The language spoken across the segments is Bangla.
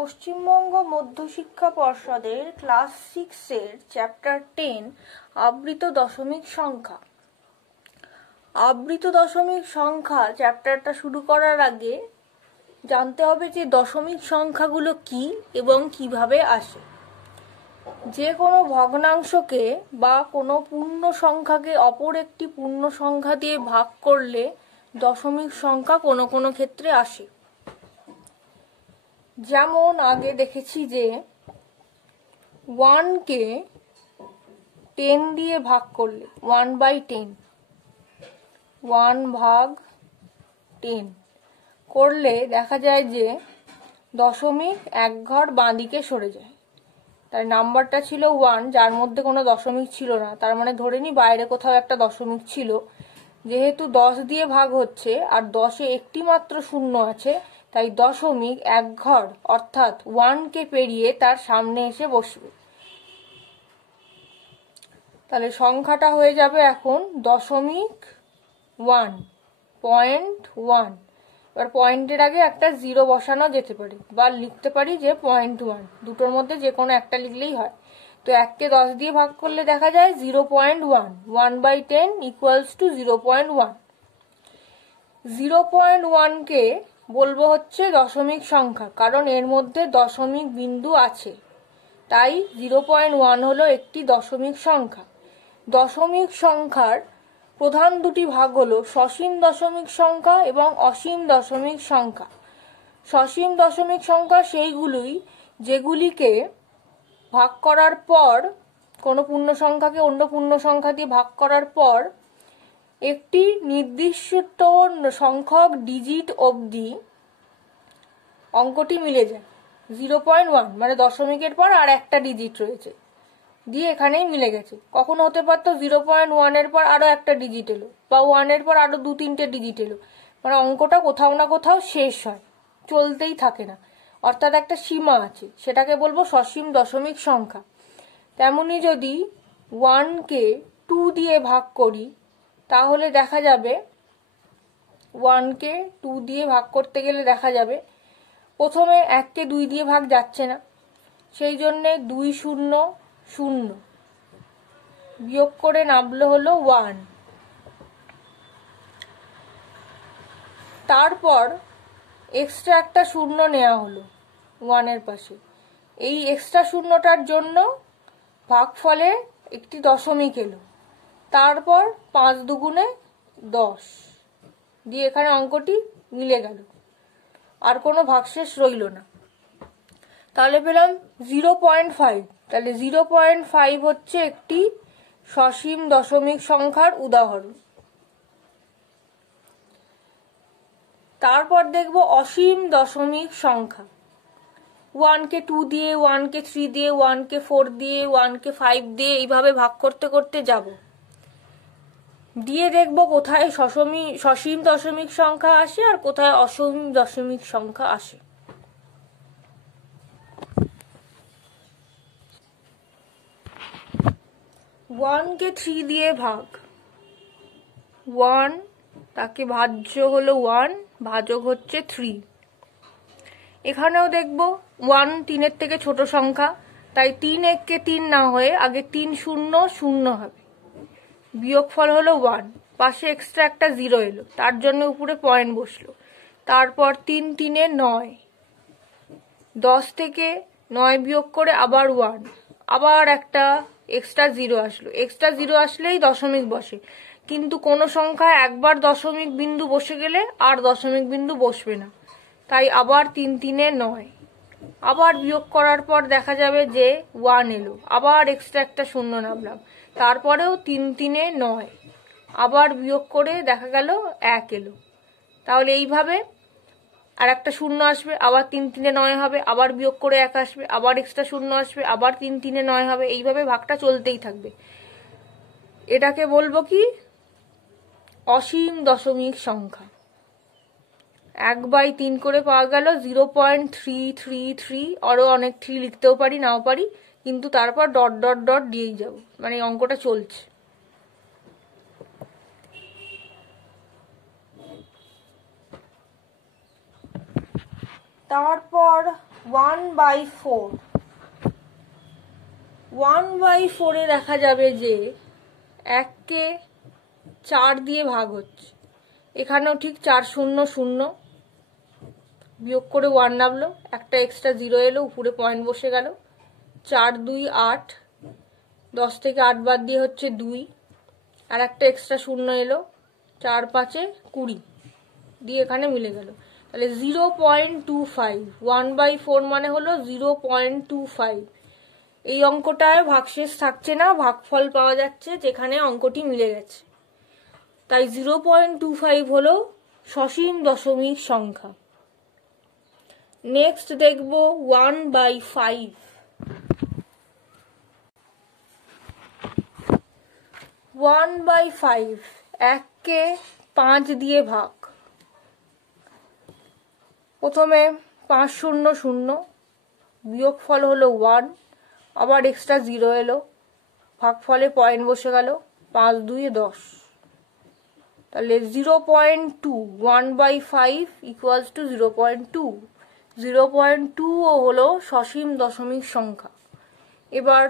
পশ্চিমবঙ্গ মধ্যশিক্ষা পর্ষদের ক্লাস 6-এর চ্যাপ্টার 10 আবৃত দশমিক সংখ্যা। আবৃত দশমিক সংখ্যা চ্যাপ্টারটা শুরু করার আগে জানতে হবে যে দশমিক সংখ্যাগুলো কি এবং কিভাবে আসে। যে কোনো ভগ্নাংশকে বা কোনো পূর্ণ সংখ্যাকে অপর একটি পূর্ণ সংখ্যা দিয়ে ভাগ করলে দশমিক সংখ্যা কোনো কোনো ক্ষেত্রে আসে। যেমন আগে দেখেছি যে 1কে 10 দিয়ে ভাগ করলে 1/10, 1/10 করলে দেখা যায় যে দশমিক এক ঘর বাঁ দিকে সরে যায়। তাই নাম্বারটা ছিল 1, যার মধ্যে কোনো দশমিক ছিল না, তার মানে ধরে নি বাইরে কোথাও একটা দশমিক ছিল। যেহেতু 10 দিয়ে ভাগ হচ্ছে আর 10-এ একটি মাত্র শূন্য আছে, তাই দশমিক এক ঘর অর্থাৎ 1কে পেরিয়ে তার সামনে এসে বসবে। তাহলে সংখ্যাটা হয়ে যাবে এখন 0.1। এবার পয়েন্টের আগে একটা 0 বসানো যেতে পারে বা লিখতে পারি যে 0.1, দুটোর মধ্যে যে কোনো একটা লিখলেই হয়। তো 1কে 10 দিয়ে ভাগ করলে দেখা যায় 0.1, 1/10 = 0.1। 0.1কে বলবো হচ্ছে দশমিক সংখ্যা, কারণ এর মধ্যে দশমিক বিন্দু আছে, তাই 0.1 হলো একটি দশমিক সংখ্যা। দশমিক সংখ্যার প্রধান দুটি ভাগ হলো সসীম দশমিক সংখ্যা এবং অসীম দশমিক সংখ্যা। সসীম দশমিক সংখ্যা সেইগুলোই যেগুলিকে ভাগ করার পর, কোনো পূর্ণ সংখ্যাকে অন্য পূর্ণ সংখ্যা দিয়ে ভাগ করার পর একটি নির্দিষ্ট সংখ্যক ডিজিট অবধি অঙ্কটি মিলে যায়। 0.1 মানে দশমিকের পর আর একটা ডিজিট রয়েছে, দিয়ে এখানেই মিলে গেছে। কখনো হতে পারতো 0.1-এর পর আরো একটা ডিজিট এলো, বা 1-এর পর আরো 2-3টে ডিজিট এলো, মানে অঙ্কটা কোথাও না কোথাও শেষ হয়, চলতেই থাকে না, অর্থাৎ একটা সীমা আছে, সেটাকে বলবো সসীম দশমিক সংখ্যা। তেমনি যদি 1কে 2 দিয়ে ভাগ করি, তাহলে দেখা যাবে 1কে 2 দিয়ে ভাগ করতে গেলে দেখা যাবে প্রথমে 1কে 2 দিয়ে ভাগ যাচ্ছে না, সেই জন্যে 2 0 0 বিয়োগ করে নামলো হলো 1। তারপর এক্সট্রা একটা শূন্য নেওয়া হলো 1-এর পাশে। এই এক্সট্রা শূন্যটার জন্য ভাগফলে একটি দশমিক এলো, তারপর 5 দুগুণে 10 দিয়ে এখানে অঙ্কটি মিলে গেল, আর কোনো ভাগশেষ রইল না। তাহলে পেলাম 0.5। তাহলে 0.5 হচ্ছে একটি সসীম দশমিক সংখ্যার উদাহরণ। তারপর দেখব অসীম দশমিক সংখ্যা। 1কে 2 দিয়ে, 1কে 3 দিয়ে, 1কে 4 দিয়ে, 1কে 5 দিয়ে এইভাবে ভাগ করতে করতে যাব, দিয়ে দেখব কোথায় সসীম দশমিক সংখ্যা আসে আর কোথায় অসীম দশমিক সংখ্যা আসে। ওয়ানকে 3 দিয়ে ভাগ, 1 তাকে ভাজ্য হলো 1, ভাজক হচ্ছে 3। এখানেও দেখব 1 3-এর থেকে ছোট সংখ্যা, তাই 3 1কে 3 না হয়ে আগে 3 0 0 হবে, বিয়োগফল হলো 1, পাশে এক্সট্রা একটা 0 এলো, তার জন্য উপরে পয়েন্ট বসলো। তারপর 3 3-এ 9, 10 থেকে 9 বিয়োগ করে আবার 1, আবার একটা এক্সট্রা 0 আসলো। এক্সট্রা 0 আসলেই দশমিক বসে, কিন্তু কোনো সংখ্যায় একবার দশমিক বিন্দু বসে গেলে আর দশমিক বিন্দু বসবে না, তাই আবার 3 3-এ 9, আবার বিয়োগ করার পর দেখা যাবে যে 1 এলো, আবার এক্সট্রা একটা শূন্য নামলাম, তারপরেও 3 3-এ 9, আবার বিয়োগ করে দেখা গেল 1 এলো। তাহলে এইভাবে আর একটা শূন্য আসবে, আবার 3 3-এ 9 হবে, আবার বিয়োগ করে 1 আসবে, আবার এক্সট্রা শূন্য আসবে, আবার 3 3-এ 9 হবে, এইভাবে ভাগটা চলতেই থাকবে। এটাকে বলবো কি? অসীম দশমিক সংখ্যা। 1/3 করে পাওয়া গেল 0.333, আরো অনেক 3 লিখতেও পারি, নাও পারি, কিন্তু তারপর ডট ডট ডট দিয়েই যাব, মানে অঙ্কটা চলছে। তারপর 1/4। 1/4-এ দেখা যাবে যে 1-কে 4 দিয়ে ভাগ হচ্ছে। এখানেও ঠিক 4 0 0 বিয়োগ করে 1 নামলো, একটা এক্সট্রা 0 এলো, উপরে পয়েন্ট বসে গেল। 4 2 8, 10 থেকে 8 বাদ দিয়ে হচ্ছে 2, আর একটা এক্সট্রা 0 এলো, 4 5 20 দিয়ে এখানে মিলে গেল। তাহলে 0.25, 1/4 মানে হলো 0.25। এই অঙ্কটায় ভাগশেষ থাকছে না, ভাগফল পাওয়া যাচ্ছে যেখানে অঙ্কটি মিলে গেছে। তাই 0.25 হলো সসীম দশমিক সংখ্যা। নেক্সট দেখব 1/5। 1/5, 1-কে 5 দিয়ে ভাগ। প্রথমে 5 0 0, বিয়োগফল হলো 1, আবার এক্সট্রা 0 এলো, ভাগফলে পয়েন্ট বসে গেল, 5 2 10। তাহলে 0.2, 1/5 ইকুয়ালস টু 0.2। 0.2 হলো সসীম দশমিক সংখ্যা। এবার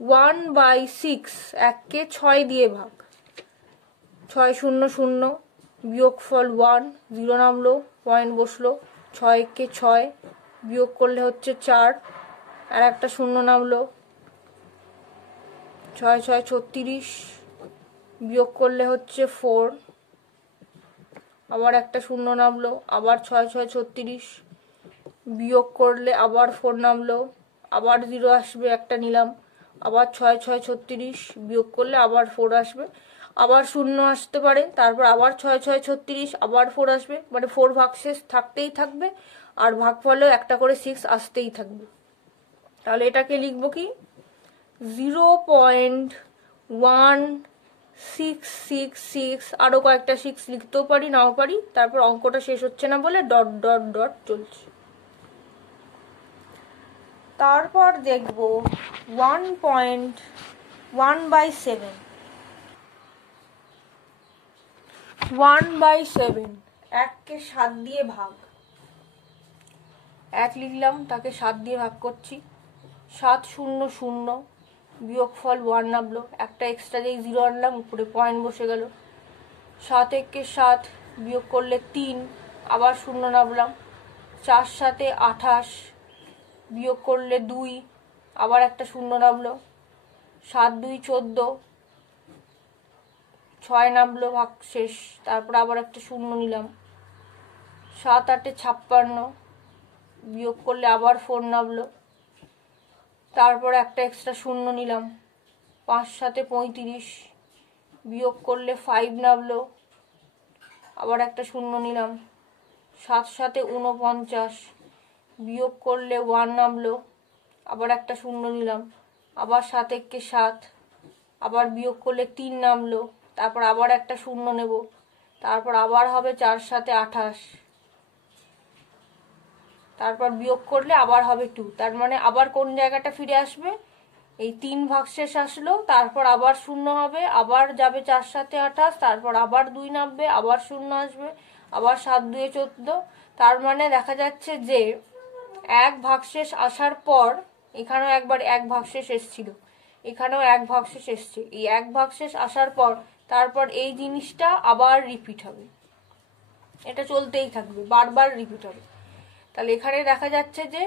1/6, 1-কে 6 দিয়ে ভাগ। 6 0 0, বিয়োগফল 1, 0 নামলো, পয়েন্ট বসলো, 6-কে 6, বিয়োগ করলে হচ্ছে 4, আর একটা 0 নামলো, 6 6 36, বিয়োগ করলে হচ্ছে 4, আবার একটা 0 নামলো, আবার 6 6 36, বিয়োগ করলে আবার 4 নামলো, আবার 0 আসবে, একটা নিলাম, আবার 6 6 36, বিয়োগ করলে আবার 4 আসবে, আবার 0 আসতে পারে, তারপর আবার 6 6 36, আবার 4 আসবে, মানে 4 ভাগশেষ থাকতেই থাকবে, আর ভাগফলেও একটা করে 6 আসতেই থাকবে। তাহলে এটাকে লিখবো কি 0.1666, আরো কয়েকটা 6 লিখতেও পারি, নাও পারি, তারপর অঙ্কটা শেষ হচ্ছে না বলে ডট ডট ডট চলছে। তারপর দেখব 1/7। 1/7, 1-কে 7 দিয়ে ভাগ। 1 লিখলাম, তাকে 7 দিয়ে ভাগ করছি। 7 0 0, বিয়োগফল 1 নামলো, একটা এক্সট্রা যেই 0 আনলাম, উপরে পয়েন্ট বসে গেল। 7 1-কে 7, বিয়োগ করলে 3, আবার 0 নামলাম, 4 7 28, বিয়োগ করলে 2, আবার একটা 0 নামলো, 7 2 14, 6 নামলো, ভাগ শেষ, তারপর আবার একটা 0 নিলাম। 7 8 56, বিয়োগ করলে আবার 4 নামলো, তারপর একটা এক্সট্রা 0 নিলাম। 5 7 35, বিয়োগ করলে 5 নামলো, আবার একটা 0 নিলাম। 7 7 49, বিয়োগ করলে 1 নামলো, আবার একটা 0 নিলাম। আবার 7 1-কে 7, আবার বিয়োগ করলে 3 নামলো, তারপর আবার একটা 0 নেব, তারপর আবার হবে 4 7 28, তারপর বিয়োগ করলে আবার হবে 2। তার মানে আবার কোন জায়গাটা ফিরে আসবে, এই 3 ভাগশেষ আসলো, তারপর আবার 0 হবে, আবার যাবে 4 7 28, তারপর আবার 2 নামবে, আবার 0 আসবে, আবার 7 2 14। তার মানে দেখা যাচ্ছে যে এক ভাগশেষ আসার পর এখানেও একবার এক ভাগশেষ এসেছিল, এখানেও এক ভাগশেষ এসছে, এই এক ভাগশেষ আসার পর তারপর এই জিনিসটা আবার রিপিট হবে, এটা চলতেই থাকবে, বারবার রিপিট হবে। তাহলে এখানে দেখা যাচ্ছে যে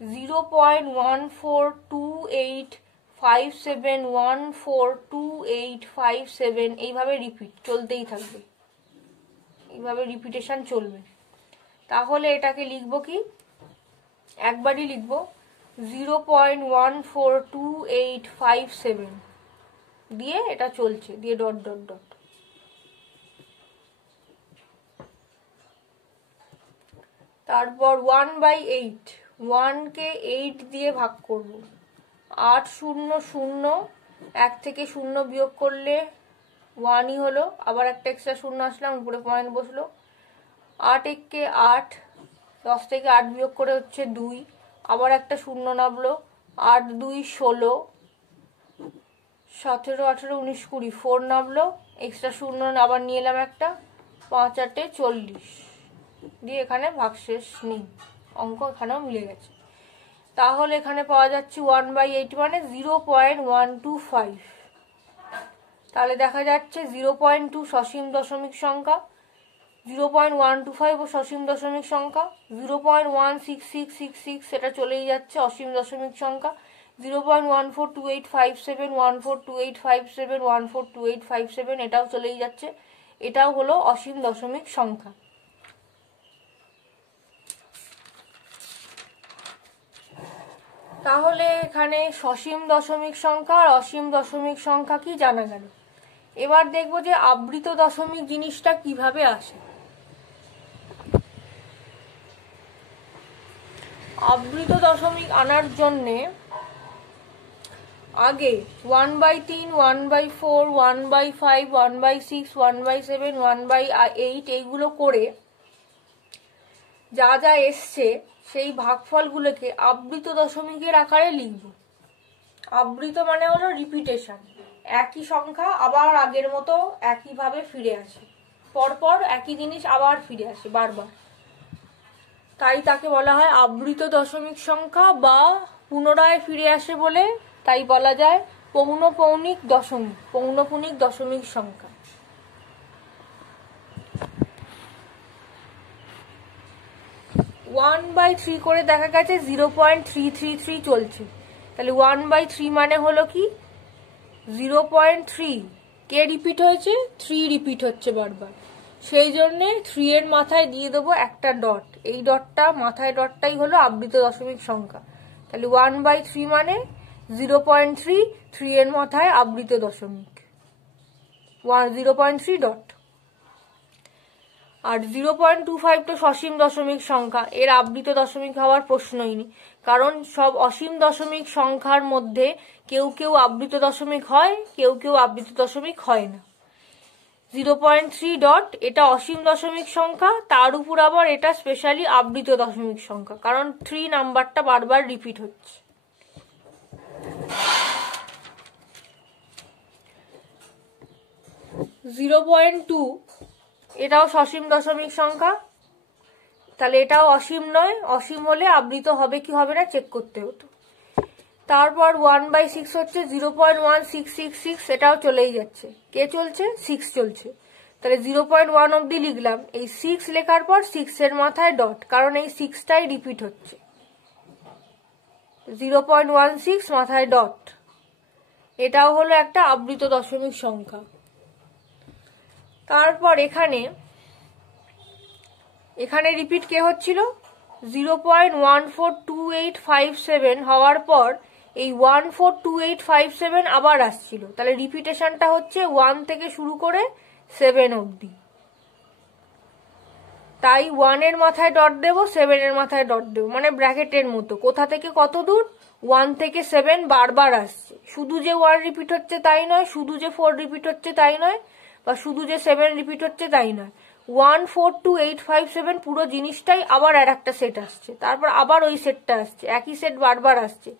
0.142857142857 এইভাবে রিপিট চলতেই থাকবে, এইভাবে রিপিটেশন চলবে। তাহলে এটাকে লিখবো কি, একবারই লিখবো 0.142857 দিয়ে এটা চলছে, দিয়ে ডট ডট ডট। তারপর 1/8, 1-কে 8 দিয়ে ভাগ করব। 8 0 0, 1 থেকে 0 বিয়োগ করলে 1ই হলো, আবার একটা এক্সট্রা 0 আসলাম, উপরে পয়েন্ট বসলো। 8 1-কে 8, 10 থেকে 8 বিয়োগ করে হচ্ছে 2, আবার একটা 0 নামলো, 8 2 16, 17 18 19 20, 4 নামলো, এক্সট্রা 0 আবার নিয়ে এলাম একটা, 5 8 40 দিয়ে এখানে ভাগশেষ নেই, অঙ্ক এখানেও মিলে গেছে। তাহলে এখানে পাওয়া যাচ্ছে 1/8 মানে 0.125। তাহলে দেখা যাচ্ছে 0.2 সসীম দশমিক সংখ্যা, 0.125 ও সসীম দশমিক সংখ্যা, 0.16666 সেটা চলেই যাচ্ছে অসীম দশমিক সংখ্যা, 0.142857, 142857, 142857 এটাও চলেই যাচ্ছে, এটাও হলো অসীম দশমিক সংখ্যা। তাহলে এখানে সসীম দশমিক সংখ্যা আর অসীম দশমিক সংখ্যা কি জানা গেল। এবার দেখব যে আবৃত দশমিক জিনিসটা কিভাবে আসে। আবৃত দশমিক আনার জন্যে আগে 1/3, 1/4, 1/5, 1/6, 1/7, 1/8 এইগুলো করে যা যা এসছে সেই ভাগফলগুলোকে আবৃত দশমিকের আকারে লিখব। আবৃত মানে হলো রিপিটেশন, একই সংখ্যা আবার আগের মতো একইভাবে ফিরে আসে, পরপর একই জিনিস আবার ফিরে আসে বারবার, তাই তাকে বলা হয় আবৃত দশমিক সংখ্যা, বা পুনরায় ফিরে আসে বলে তাই বলা যায় পৌনঃপুনিক দশমিক, পৌনঃপুনিক দশমিক সংখ্যা। ওয়ান বাই থ্রি করে দেখা গেছে 0.333 চলছে, তাহলে 1/3 মানে হলো কি 0.3, কে রিপিট হয়েছে 3 রিপিট হচ্ছে বারবার, সেই জন্যে 3 এর মাথায় দিয়ে দেবো একটা ডট, এই ডটটা মাথায় ডটটাই হলো আবৃত দশমিক সংখ্যা। তাহলে 1/3 মানে 0.3, 3 এর মাথায় আবৃত দশমিক 0.3 ডট। আর 0.25 তো সসীম দশমিক সংখ্যা, এর আবৃত দশমিক হওয়ার প্রশ্নই নেই, কারণ সব অসীম দশমিক সংখ্যার মধ্যে কেউ কেউ আবৃত দশমিক হয়, কেউ কেউ আবৃত দশমিক হয় না। 0.3 ডট এটা অসীম দশমিক সংখ্যা, তার উপর আবার এটা স্পেশালি আবৃত দশমিক সংখ্যা, কারণ 3 নাম্বারটা বারবার রিপিট হচ্ছে। .2 এটাও সসীম দশমিক সংখ্যা, তাহলে এটাও অসীম নয়, অসীম হলে আবৃত হবে কি হবে না চেক করতে হতো। তারপর 1/6 হচ্ছে 0.1666, এটাও চলেই যাচ্ছে, কে চলছে 6 চলছে, তাহলে 0.1 অবধি লিখলাম, এই 6 লেখার পর 6 এর মাথায় ডট, কারণ এই 6টাই রিপিট হচ্ছে, 0.16 মাথায় ডট, এটাও হলো একটা আবৃত দশমিক সংখ্যা। তারপর এখানে রিপিট কে হচ্ছিল 0.142857 হওয়ার পর এই 142857 আবার আসছিল, তাহলে রিপিটেশনটা হচ্ছে 1 থেকে শুরু করে 7 অবধি, তাই 1 এর মাথায় ডট দেবো, 7 এর মাথায় ডট দেবো, মানে ব্র্যাকেটের মতো, কোথা থেকে কত দূর 1 থেকে 7 বারবার আসছে, শুধু যে 1 রিপিট হচ্ছে তাই নয়, শুধু যে 4 রিপিট হচ্ছে তাই নয়, বা শুধু যে 7 রিপিট হচ্ছে তাই নয়, 142857 পুরো জিনিসটাই আবার আর একটা সেট আসছে, তারপর আবার ওই সেটটা আসছে, একই সেট বারবার আসছে,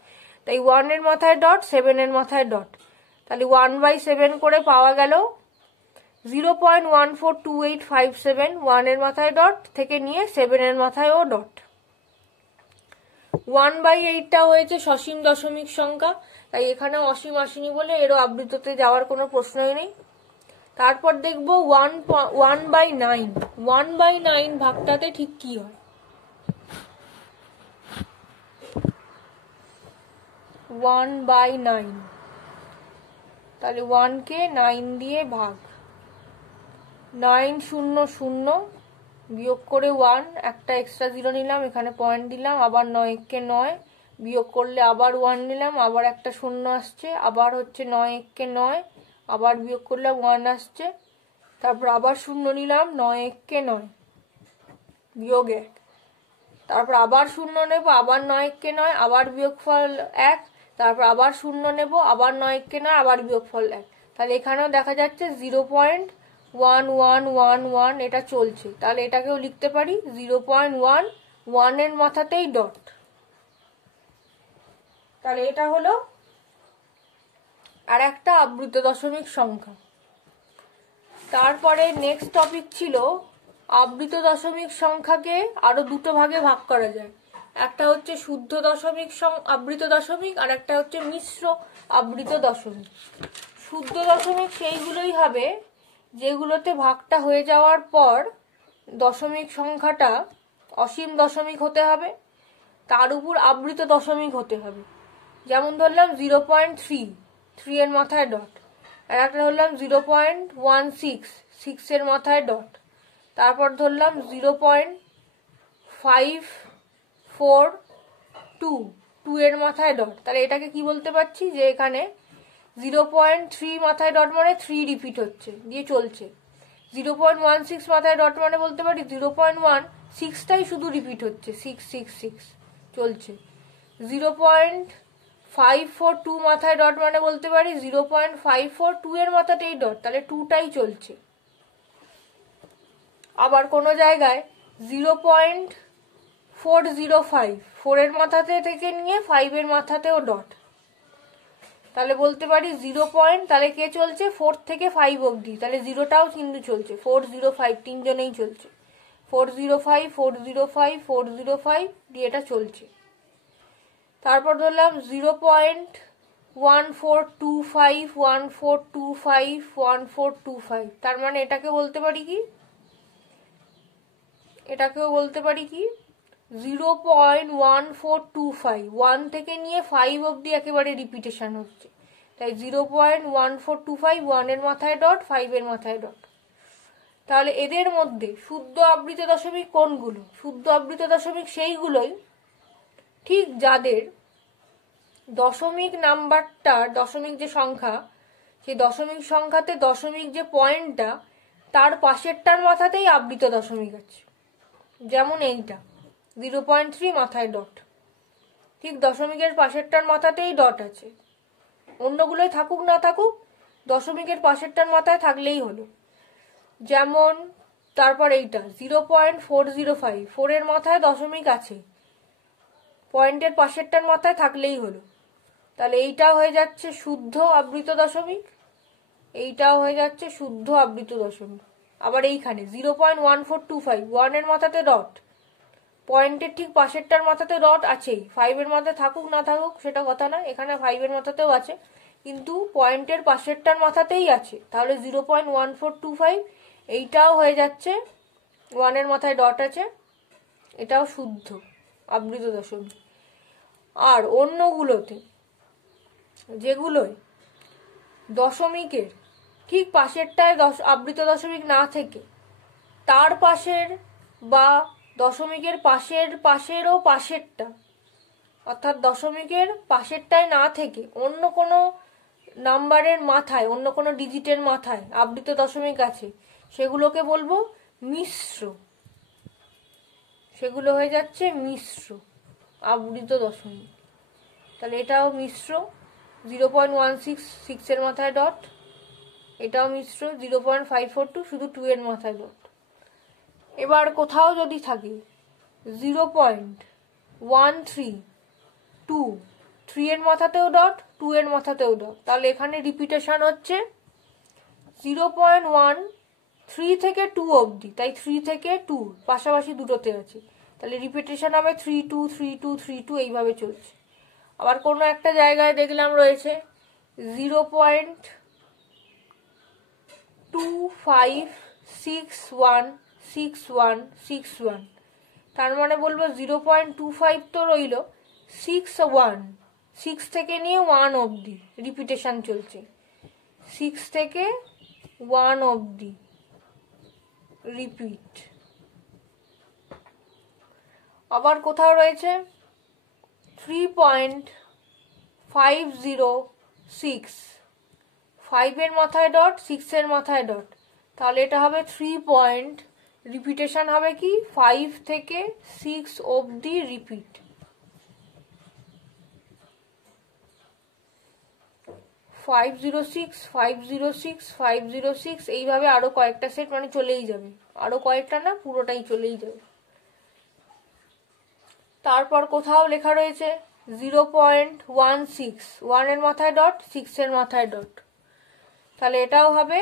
তাই 1 এর মাথায় ডট, 7 এর মাথায় ডট, তাহলে 1/7 করে পাওয়া গেল 0.142857, 1 এর মাথায় ডট থেকে নিয়ে 7 এর মাথায়ও ডট। 1/8টা হয়েছে সসীম দশমিক সংখ্যা, তাই এখানে অসীম আসেনি বলে এরও আবৃততে যাওয়ার কোনো প্রশ্নই নেই। তারপর দেখব 1/9, 1/9 ভাগটাতে ঠিক কি হয়। 1/9, তাহলে 1 কে 9 দিয়ে ভাগ, 9 0 0 বিয়োগ করে 1, একটা এক্সট্রা 0 নিলাম, এখানে পয়েন্ট দিলাম, আবার 9 কে 9 বিয়োগ করলে আবার 1 নিলাম, আবার একটা 0 আসছে, আবার হচ্ছে 9 কে 9 আবার বিয়োগ করলে 1 আসছে, তারপর আবার 0 নিলাম, 9 কে 9 বিয়োগ 1, তারপর আবার 0 নেব, আবার 9 কে 9 আবার বিয়োগফল 1, তারপর আবার 0 নেব, আবার 9 কে 9 আবার বিয়োগফল 1, তাহলে এখানেও দেখা যাচ্ছে 0.1111 এটা চলছে, তাহলে এটাকেও লিখতে পারি 0.1, 1 এর মাথাতেই ডট, তাহলে এটা হলো আর একটা আবৃত দশমিক সংখ্যা। তারপরে নেক্সট টপিক ছিল আবৃত দশমিক সংখ্যাকে আরো দুটো ভাগে ভাগ করা যায়, একটা হচ্ছে শুদ্ধ দশমিক আবৃত দশমিক, আর একটা হচ্ছে মিশ্র আবৃত দশমিক। শুদ্ধ দশমিক সেইগুলোই হবে যেগুলোতে ভাগটা হয়ে যাওয়ার পর দশমিক সংখ্যাটা অসীম দশমিক হতে হবে, তার উপর আবৃত দশমিক হতে হবে। যেমন ধরলাম 0.3 এর মাথায় ডট, আর একটা ধরলাম 0.16 এর মাথায় ডট, তারপর ধরলাম 0.542 এর মাথায় ডট। তাহলে এটাকে কি বলতে পারছি যে এখানে 0.3 মাথায় ডট মানে 3 রিপিট হচ্ছে দিয়ে চলছে। 0.16 মাথায় ডট মানে বলতে পারি 0.16টাই শুধু রিপিট হচ্ছে, 666 চলছে। 0.542 মাথায় ডট মানে বলতে পারি 0.542 এর মাথাতেই ডট, তাহলে 2টাই চলছে। আবার কোনো জায়গায় 0.405 4 এর মাথাতে থেকে নিয়ে 5 এর মাথাতেও ডট, তাহলে বলতে পারি 0. তাহলে কে চলছে 4 থেকে 5 অবধি, তাহলে 0টাও কিন্তু চলছে। 405 তিনজনেই চলছে, 405 405 405 দিয়ে এটা চলছে। তারপর ধরলাম 0.1425 1425 1425, তার মানে এটাকে বলতে পারি কি, এটাকেও বলতে পারি কি 0.1425 1 থেকে নিয়ে 5 অবধি একেবারে রিপিটেশন হচ্ছে, তাই 0.1425 1 এর মাথায় ডট 5 এর মাথায় ডট। তাহলে এদের মধ্যে শুদ্ধ আবৃত দশমিক কোনগুলো? শুদ্ধ আবৃত দশমিক সেইগুলোই ঠিক যাদের দশমিক নাম্বারটার, দশমিক যে সংখ্যা, সেই দশমিক সংখ্যাতে দশমিক যে পয়েন্টটা তার পাশেরটার মাথাতেই আবৃত দশমিক আছে। যেমন এইটা 0.3 মাথায় ডট, ঠিক দশমিকের পাশেরটার মাথাতেই ডট আছে, অন্যগুলোই থাকুক না থাকুক দশমিকের পাশেরটার মাথায় থাকলেই হলো। যেমন তারপর এইটা 0.405 4 এর মাথায় দশমিক আছে, পয়েন্টের পাশেরটার মাথায় থাকলেই হলো, তাহলে এইটাও হয়ে যাচ্ছে শুদ্ধ আবৃত দশমিক, এইটাও হয়ে যাচ্ছে শুদ্ধ আবৃত দশমিক। আবার এইখানে 0.1425 1 এর মাথাতে ডট, পয়েন্টের ঠিক পাশেরটার মাথাতে ডট আছেই, 5 এর মাথায় থাকুক না থাকুক সেটা কথা না, এখানে 5 এর মাথাতেও আছে কিন্তু পয়েন্টের পাশেরটার মাথাতেই আছে, তাহলে 0.1425 এইটাও হয়ে যাচ্ছে 1 এর মাথায় ডট আছে, এটাও শুদ্ধ আবৃত দশমিক। আর অন্যগুলোতে যেগুলোয় দশমিকের ঠিক পাশেরটায় আবৃত দশমিক না থেকে তার পাশের বা দশমিকের পাশেরও পাশেরটা, অর্থাৎ দশমিকের পাশেরটায় না থেকে অন্য কোনো নাম্বারের মাথায়, অন্য কোনো ডিজিটের মাথায় আবৃত দশমিক আছে, সেগুলোকে বলবো মিশ্র, সেগুলো হয়ে যাচ্ছে মিশ্র আবৃত দশমিক। তাহলে এটাও মিশ্র, 0.166 এর মাথায় ডট, এটাও মিশ্র 0.542 শুধু 2 এর মাথায় ডট। এবার কোথাও যদি থাকে 0.132 3 এর মাথাতেও ডট 2 এর মাথাতেও ডট, তাহলে এখানে রিপিটেশন হচ্ছে 0.13 থেকে 2 অবধি, তাই 3 থেকে 2 পাশাপাশি দুটোতে আছে, তাহলে রিপিটেশন হবে 32 32 32 এইভাবে চলছে। আবার কোনো একটা জায়গায় দেখলাম রয়েছে 0.25616161, তার মানে বলবো 0.25 তো রইল, 6 থেকে নিয়ে 1 অবধি রিপিটেশন চলছে, 6 থেকে 1 অবধি রিপিট। আবার কোথাও রয়েছে 3.506 5 এর মাথায় ডট 6 এর মাথায় ডট, তাহলে এটা হবে 3 রিপিটেশন হবে কি 5 থেকে 6 অবধি রিপিট। 506 506 506 এইভাবে আরো কয়েকটা সেট, মানে চলেই যাবে, আরো কয়েকটা না পুরোটাই চলেই যাবে। তারপর কোথাও লেখা রয়েছে 0.16 1 এর মাথায় ডট 6 এর মাথায় ডট, তাহলে এটাও হবে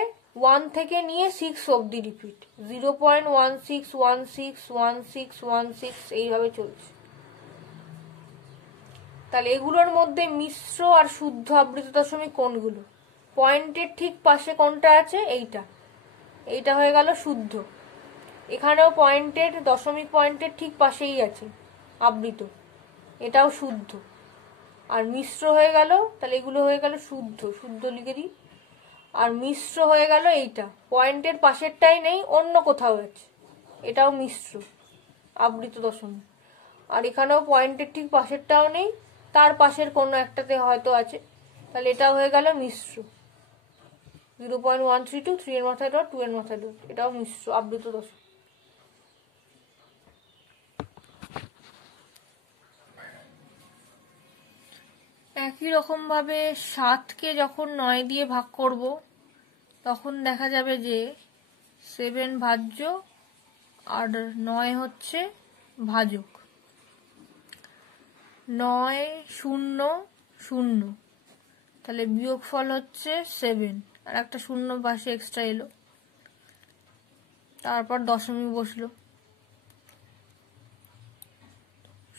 1 থেকে নিয়ে 6 অবধি রিপিট, 0.16161616 এইভাবে চলছে। তাহলে এগুলোর মধ্যে মিশ্র আর শুদ্ধ আবৃত দশমিক কোনগুলো? পয়েন্টের ঠিক পাশে কোনটা আছে? এইটা হয়ে গেল শুদ্ধ। এখানেও পয়েন্টের দশমিক পয়েন্টের ঠিক পাশেই আছে আবৃত, এটাও শুদ্ধ। আর মিশ্র হয়ে গেল, তাহলে এগুলো হয়ে গেল শুদ্ধ, শুদ্ধ লিখে দিই। আর মিশ্র হয়ে গেল এইটা, পয়েন্টের পাশেরটাই নেই, অন্য কোথাও আছে, এটাও মিশ্র আবৃত দশমিক। আর এখানেও পয়েন্টের ঠিক পাশেরটাও নেই, তার পাশের কোনো একটাতে হয়তো আছে, তাহলে এটাও হয়ে গেল মিশ্র। 0.132, 3 এর মাথায় ডট, 2 এর মাথায় ডট, এটাও মিশ্র আবৃত দশমিক। একই রকম ভাবে 7কে যখন 9 দিয়ে ভাগ করব তখন দেখা যাবে যে 7 ভাজ্য আর 9 হচ্ছে ভাজক। 9 0 0, তাহলে বিয়োগফল হচ্ছে 7, আর একটা শূন্য পাশে এক্সট্রা এলো, তারপর দশমিক বসলো।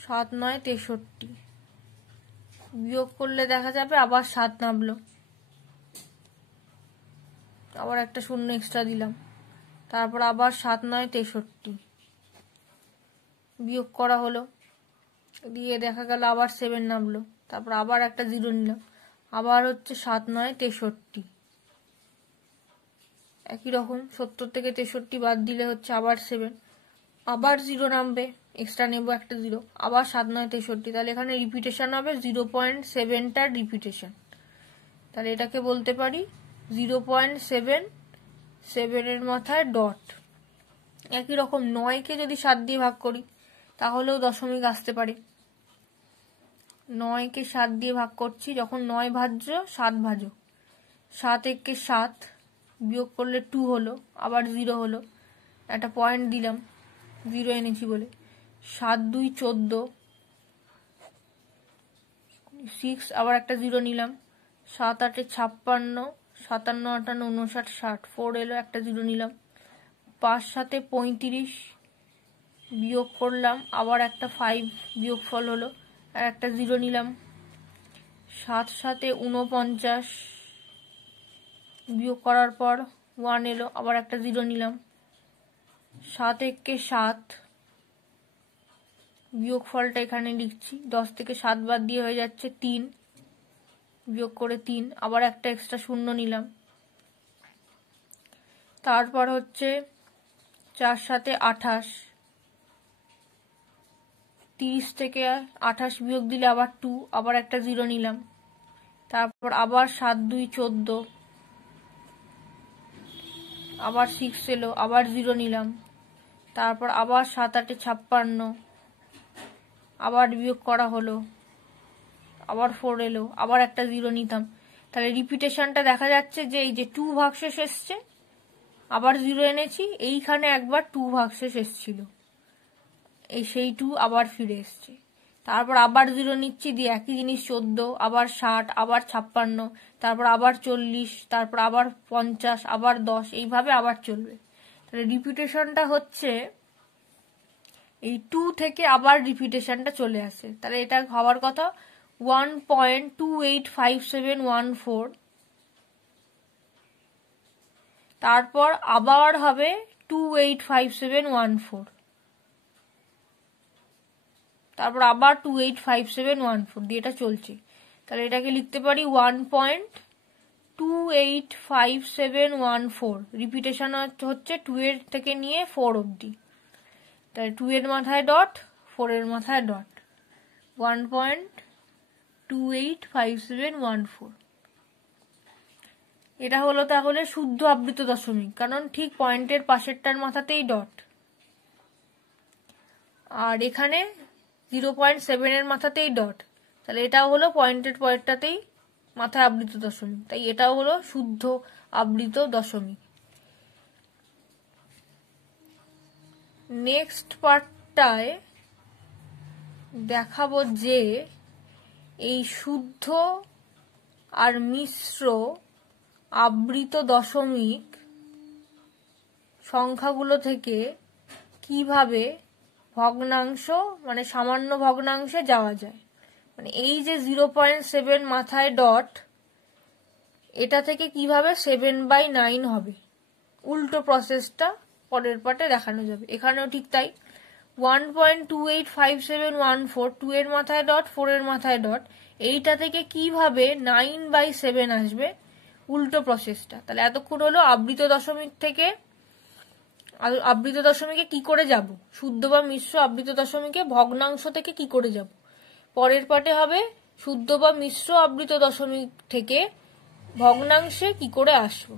7 9 63, বিয়োগ করলে দেখা যাবে আবার 7 নামলো, আবার একটা শূন্য এক্সট্রা দিলাম, তারপর আবার 7 9 63, বিয়োগ করা হলো, দিয়ে দেখা গেল আবার 7 নামলো, তারপর আবার একটা 0 নিলাম, আবার হচ্ছে 7 9 63। একই রকম 70 থেকে 63 বাদ দিলে হচ্ছে আবার 7, আবার 0 নামবে, এক্সট্রা নেব একটা 0, আবার 7 9 63, তাহলে এখানে রিপিটেশন হবে 0.7টার রিপিটেশন। তাহলে এটাকে বলতে পারি 0.7, 7 এর মাথায় ডট। একই রকম 9কে যদি 7 দিয়ে ভাগ করি তাহলেও দশমিক আসতে পারে। 9কে 7 দিয়ে ভাগ করছি, যখন 9 ভাজ্য 7 ভাজক, 7 1 7, বিয়োগ করলে 2 হলো, আবার 0 হলো, একটা পয়েন্ট দিলাম 0 এনেছি বলে। 7 2 14, 6, আবার একটা 0 নিলাম, 7 8 56, 57 58 59 60, 4 এলো, একটা 0 নিলাম, 5 7 35, বিয়োগ করলাম, আবার একটা 5 বিয়োগফল হলো, আর একটা 0 নিলাম, 7 7 49, বিয়োগ করার পর 1 এলো, আবার একটা 0 নিলাম, 7 1 7, বিয়োগ ফলটা এখানে লিখছি, 10 থেকে 7 বাদ দিয়ে হয়ে যাচ্ছে 3, বিয়োগ করে 3, আবার একটা এক্সট্রা শূন্য নিলাম, তারপর হচ্ছে 4 7 28, 30 থেকে 28 বিয়োগ দিলে আবার 2, আবার একটা 0 নিলাম, তারপর আবার 7 2 14, আবার 6 এলো, আবার 0 নিলাম, তারপর আবার 7 8 56, আবার বিয়োগ করা হলো, আবার 4 এলো, আবার একটা 0 নিতাম। তাহলে রিপিটেশনটা দেখা যাচ্ছে যে এই যে 2 ভাগশেষ এসছে, আবার 0 এনেছি, এইখানে একবার 2 ভাগশেষ এসছিল, এই সেই 2 আবার ফিরে এসছে, তারপর আবার 0 নিচ্ছি, দিয়ে একই জিনিস 14, আবার 60, আবার 56, তারপর আবার 40, তারপর আবার 50, আবার 10, এইভাবে আবার চলবে। তাহলে রিপিটেশনটা হচ্ছে এই 2 থেকে আবার রিপিটেশনটা চলে আসে, তাহলে এটা হওয়ার কথা 1.285714, তারপর আবার হবে 285714, তারপর আবার 285714 দিয়ে এটা চলছে। তাহলে এটাকে লিখতে পারি 1.285714, রিপিটেশন হচ্ছে 2 এর থেকে নিয়ে 4 অবধি, তাহলে 2 এর মাথায় ডট, 4 এর মাথায় ডট, 1.285714। এটা হলো তাহলে শুদ্ধ আবৃত দশমিক, কারণ ঠিক পয়েন্টের পাশেরটার মাথাতেই ডট, আর এখানে 0.7 এর মাথাতেই ডট, তাহলে এটাও হলো পয়েন্টের পরেরটাতেই মাথায় আবৃত দশমিক, তাই এটাও হলো শুদ্ধ আবৃত দশমিক। নেক্সট পার্টটায় দেখাবো যে এই শুদ্ধ আর মিশ্র আবৃত দশমিক সংখ্যাগুলো থেকে কিভাবে ভগ্নাংশ মানে সামান্য ভগ্নাংশে যাওয়া যায়, মানে এই যে 0.7 মাথায় ডট, এটা থেকে কিভাবে 7/9 হবে, উল্টো প্রসেসটা পরের পার্টে দেখানো যাবে। এখানেও ঠিক তাই, 1.285714, 2 এর মাথায় ডট, 4 এর মাথায় ডট, এইটা থেকে কিভাবে 9/7 আসবে, উল্টো প্রসেসটা। তাহলে এতক্ষণ হলো আবৃত দশমিক থেকে আবৃত দশমিকে কি করে যাব, শুদ্ধ বা মিশ্র আবৃত দশমিকে ভগ্নাংশ থেকে কি করে যাব। পরের পার্টে হবে শুদ্ধ বা মিশ্র আবৃত দশমিক থেকে ভগ্নাংশে কি করে আসবো।